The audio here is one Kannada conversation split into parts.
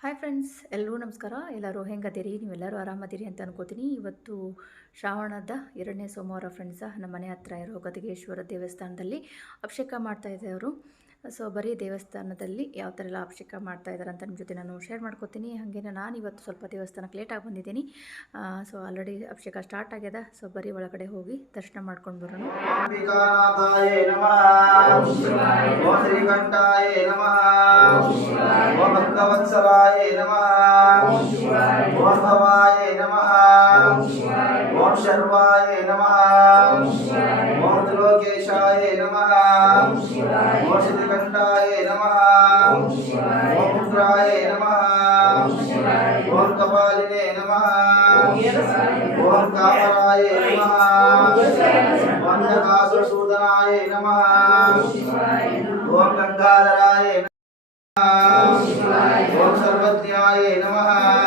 ಹಾಯ್ ಫ್ರೆಂಡ್ಸ್ ಎಲ್ಲರೂ ನಮಸ್ಕಾರ. ಎಲ್ಲರೂ ಹೆಂಗದಿರಿ? ನೀವೆಲ್ಲರೂ ಆರಾಮದಿರಿ ಅಂತ ಅನ್ಕೋತೀನಿ. ಇವತ್ತು ಶ್ರಾವಣದ ಎರಡನೇ ಸೋಮವಾರ ಫ್ರೆಂಡ್ಸ ನಮ್ಮ ಮನೆ ಹತ್ರ ಇರೋ ಗದಗೇಶ್ವರ ದೇವಸ್ಥಾನದಲ್ಲಿ ಅಭಿಷೇಕ ಮಾಡ್ತಾ ಅವರು. ಸೊ ಬರೀ ದೇವಸ್ಥಾನದಲ್ಲಿ ಯಾವ ಥರ ಎಲ್ಲ ಅಭಿಷೇಕ ಮಾಡ್ತಾ ಇದ್ದಾರೆ ಅಂತ ನಿಮ್ಮ ಜೊತೆ ನಾನು ಶೇರ್ ಮಾಡ್ಕೋತೀನಿ. ಹಾಗೇನೆ ನಾನು ಇವತ್ತು ಸ್ವಲ್ಪ ದೇವಸ್ಥಾನಕ್ಕೆ ಲೇಟಾಗಿ ಬಂದಿದ್ದೀನಿ. ಸೊ ಆಲ್ರೆಡಿ ಅಭಿಷೇಕ ಸ್ಟಾರ್ಟ್ ಆಗ್ಯದ. ಸೊ ಬರೀ ಒಳಗಡೆ ಹೋಗಿ ದರ್ಶನ ಮಾಡ್ಕೊಂಡು ಬರೋಣ. ಓಂ భక్తవత్సలాయ నమ ఓం భవాయ నమ ఓం శర్వాయ నమ ఓం త్రిలోకేశాయ నమ ఓం శ్రీకంఠాయ నమ ఓం రుద్రాయ నమ ఓం కపాలినే నమ ఓం కామరాయ నమ వందనాసుసూదనాయ నమ ఓం ఓం సర్వజ్ఞాయ నమ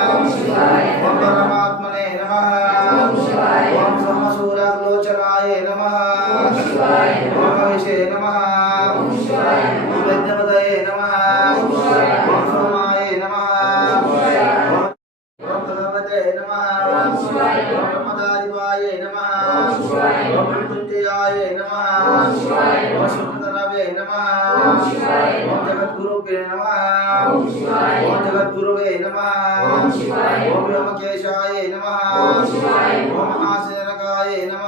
ఓం పరమాత్మనే నమ ఓం సమసూరలోచనాయ నమ ఓం విషే నమ ఓం విద్యపదయే నమ ఓం సోమాయ నమ ఓం భగవతే నమ ఓం బ్రహ్మదాదివాయ నమ ఓం మృత్యుంజయాయ నమ ఓం సుందరవే నమ ఓం జగద్గురువే నమ ఓం జగద్గురువే నమ ఓం వ్యోమకేశాయ నమ ఓం మహాసేనకాయ నమ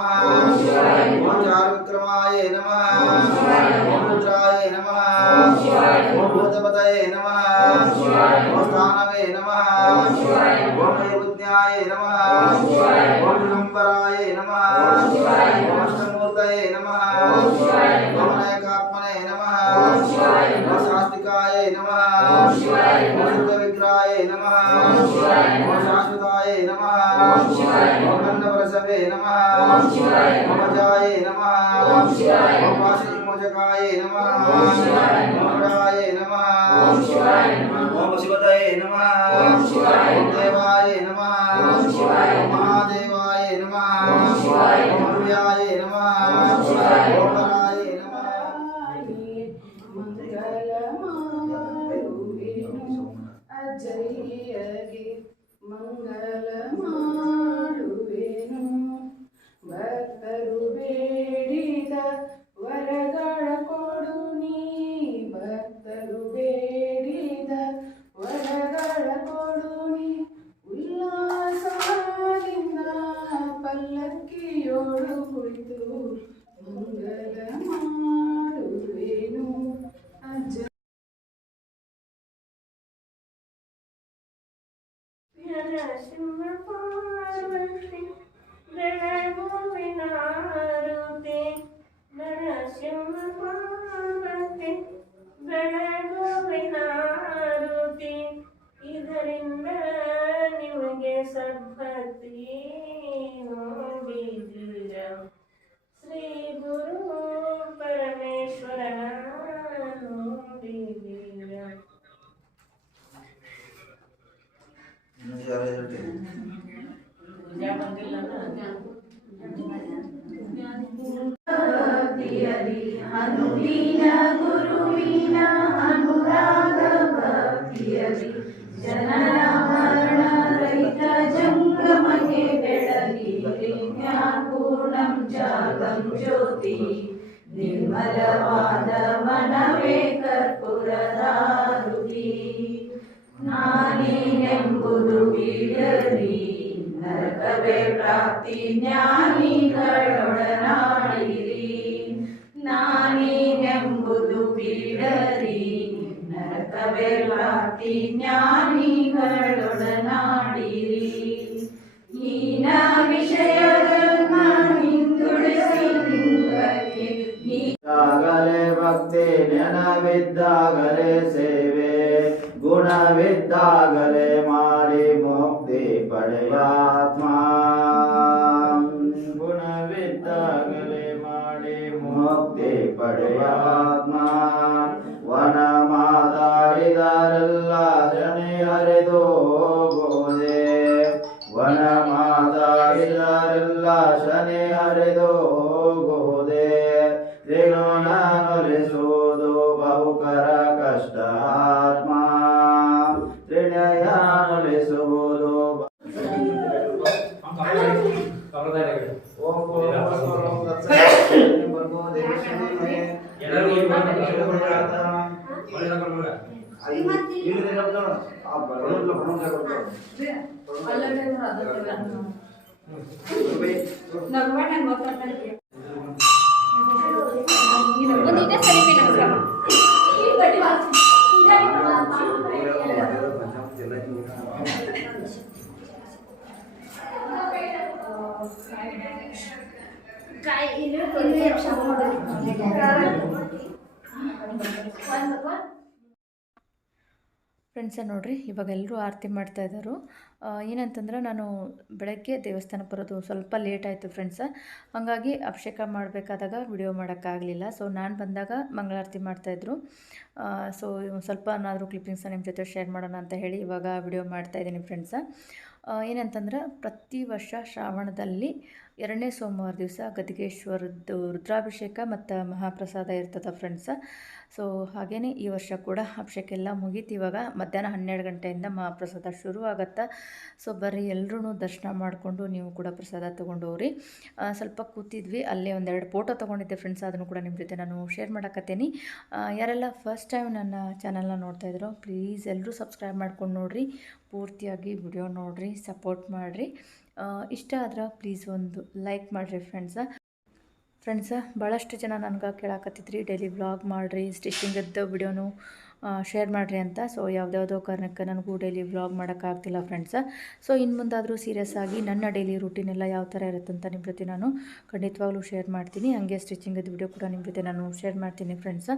ఓం చారువిక్రమాయ నమ ఓం రుద్రాయ నమ ఓం భూతపతయే నమ ఓం స్థానవే నమ ఓం నైరుజ్ఞాయ నమ ఓం దిగంబరాయ నమ ఓం అష్టమూర్తయే ఓం విగ్రహాయ నమ ఓం శాశ్వతాయ నమ ఓం గంధవరసవే నమ ఓం అజాయ నమ ఓం వాసి మోచకాయ నమ ఓం రాయ నమ ఓం శివతయే నమ ఓం దేవాయ నమ ఓం మహాదేవాయ నమ ఓం హృదయాయ నమ ఓం ಕುಳಿತು ಮಂಗಲ ಮಾಡುವೆನು ಅಜ್ಜ ನರಸಿಂಹ ಪಾರ್ವತಿ ಬೆಳಗುವಿನಾರುತಿ ನರಸಿಂಹ ಪಾರ್ವತಿ ಬೆಳಗುವಿನಾರುತಿ ಇದರಿಂದ ನಿಮಗೆ ಸದ್ಭಕ್ತಿ ಅನುದೀನ ಗುರುವಿನ ಅನುರಾಗ ಭಕ್ತಿಯಲಿ ಜನನ ಮರಣ ರಹಿತ ಜಂಗಮಗೆ ಬೆಳಗಿ ಪೂರ್ಣಂ ಜಾಗಂ ಜ್ಯೋತಿ ನಿರ್ಮಲವಾದ ಮನವೇ ಕರ್ಪುರದಾರುತಿ ನಾನೇನೆಂಬುದು ಬೀಳರಿ ನರಕವೇ ಪ್ರಾಪ್ತಿ ಜ್ಞಾನಿಗಳೊಡನಾಡಿರಿ ನಾನೇನೆಂಬುದು ಬೀಳರಿ ನರಕವೇ ಪ್ರಾಪ್ತಿ ಜ್ಞಾನಿಗಳೊಡನಾಡಿರಿ ಹೀನ ವಿಷಯಗಳನ್ನ ಹಿಂದುಳಿಸಿ ನಿಂದಕ್ಕೆ ನೀ ಆಗಲೇ ಭಕ್ತಿ ನೆನವಿದ್ದಾಗಲೇ ಸೇವೆ ಗುಣವಿದ್ದಾಗಲೇ ಮಾಡಿ ಮುಕ್ತಿ ಪಡೆಯಾತ್ಮ ಗುಣವಿದ್ದಾಗಲೇ ಮಾಡಿ ಮುಕ್ತಿ ಪಡೆಯಾತ್ಮ ವನ ಮಾತಾಡಿದಾರೆಲ್ಲ ಶನಿ ಹರಿದು ಹೋಗೋದೆ ವನ ಮಾತಾಡಿದಾರೆಲ್ಲ ಶನಿ ಹರಿದು ಸಂಪ್ರದಾಯಗಳು. ಒಂದಿದೆ ಸರಿ ನಮಸ್ಕಾರ ಪೂಜಾರಿ ಫ್ರೆಂಡ್ಸ ನೋಡಿರಿ, ಇವಾಗ ಎಲ್ಲರೂ ಆರತಿ ಮಾಡ್ತಾ ಇದ್ದಾರೆ ಏನಂತಂದ್ರೆ ನಾನು ಬೆಳಗ್ಗೆ ದೇವಸ್ಥಾನಕ್ಕೆ ಬರೋದು ಸ್ವಲ್ಪ ಲೇಟ್ ಆಯಿತು ಫ್ರೆಂಡ್ಸ ಹಾಗಾಗಿ ಅಭಿಷೇಕ ಮಾಡಬೇಕಾದಾಗ ವಿಡಿಯೋ ಮಾಡೋಕ್ಕಾಗಲಿಲ್ಲ. ಸೊ ನಾನು ಬಂದಾಗ ಮಂಗಳಾರತಿ ಮಾಡ್ತಾಯಿದ್ರು ಸೊ ಸ್ವಲ್ಪನಾದರೂ ಕ್ಲಿಪ್ಪಿಂಗ್ಸ ನಿಮ್ಮ ಜೊತೆ ಶೇರ್ ಮಾಡೋಣ ಅಂತ ಹೇಳಿ ಇವಾಗ ವಿಡಿಯೋ ಮಾಡ್ತಾಯಿದ್ದೀನಿ ಫ್ರೆಂಡ್ಸ ಏನಂತಂದ್ರೆ ಪ್ರತಿ ವರ್ಷ ಶ್ರಾವಣದಲ್ಲಿ ಎರಡನೇ ಸೋಮವಾರ ದಿವಸ ಗದಿಗೇಶ್ವರದ್ದು ರುದ್ರಾಭಿಷೇಕ ಮತ್ತು ಮಹಾಪ್ರಸಾದ ಇರ್ತದ ಫ್ರೆಂಡ್ಸ ಸೊ ಹಾಗೇ ಈ ವರ್ಷ ಕೂಡ ಅಭಿಷೇಕ ಎಲ್ಲ ಮುಗೀತು. ಇವಾಗ ಮಧ್ಯಾಹ್ನ ಹನ್ನೆರಡು ಗಂಟೆಯಿಂದ ಮಹಾಪ್ರಸಾದ ಶುರು ಆಗತ್ತೆ. ಸೊ ಬರ್ರಿ ಎಲ್ಲರೂ ದರ್ಶನ ಮಾಡಿಕೊಂಡು ನೀವು ಕೂಡ ಪ್ರಸಾದ ತೊಗೊಂಡು ಸ್ವಲ್ಪ ಕೂತಿದ್ವಿ. ಅಲ್ಲೇ ಒಂದೆರಡು ಫೋಟೋ ತೊಗೊಂಡಿದ್ದೆ ಫ್ರೆಂಡ್ಸ್ ಅದನ್ನು ಕೂಡ ನಿಮ್ಮ ಜೊತೆ ನಾನು ಶೇರ್ ಮಾಡಕತ್ತೀನಿ. ಯಾರೆಲ್ಲ ಫಸ್ಟ್ ಟೈಮ್ ನನ್ನ ಚಾನಲ್ನ ನೋಡ್ತಾ ಇದ್ರೋ ಪ್ಲೀಸ್ ಎಲ್ಲರೂ ಸಬ್ಸ್ಕ್ರೈಬ್ ಮಾಡ್ಕೊಂಡು ನೋಡಿರಿ. ಪೂರ್ತಿಯಾಗಿ ವಿಡಿಯೋ ನೋಡಿರಿ ಸಪೋರ್ಟ್ ಮಾಡಿರಿ. ಇಷ್ಟ ಆದ್ರೆ ಪ್ಲೀಸ್ ಒಂದು ಲೈಕ್ ಮಾಡಿರಿ ಫ್ರೆಂಡ್ಸ ಫ್ರೆಂಡ್ಸ ಭಾಳಷ್ಟು ಜನ ನನಗೆ ಕೇಳಾಕತ್ತಿದ್ರಿ ಡೈಲಿ ವ್ಲಾಗ್ ಮಾಡಿರಿ ಸ್ಟಿಚಿಂಗದ್ದು ವಿಡಿಯೋನು ಶೇರ್ ಮಾಡಿರಿ ಅಂತ. ಸೊ ಯಾವುದ್ಯಾವುದೋ ಕಾರಣಕ್ಕೆ ನನಗೂ ಡೈಲಿ ವ್ಲಾಗ್ ಮಾಡೋಕ್ಕಾಗ್ತಿಲ್ಲ ಫ್ರೆಂಡ್ಸ ಸೊ ಇನ್ನು ಮುಂದಾದರೂ ಸೀರಿಯಸ್ ಆಗಿ ನನ್ನ ಡೈಲಿ ರೂಟೀನ್ ಎಲ್ಲ ಯಾವ ಥರ ಇರುತ್ತೆ ಅಂತ ನಿಮ್ಮ ಜೊತೆ ನಾನು ಖಂಡಿತವಾಗ್ಲೂ ಶೇರ್ ಮಾಡ್ತೀನಿ. ಹಂಗೆ ಸ್ಟಿಚಿಂಗದ್ದು ವಿಡಿಯೋ ಕೂಡ ನಿಮ್ಮ ಜೊತೆ ನಾನು ಶೇರ್ ಮಾಡ್ತೀನಿ ಫ್ರೆಂಡ್ಸ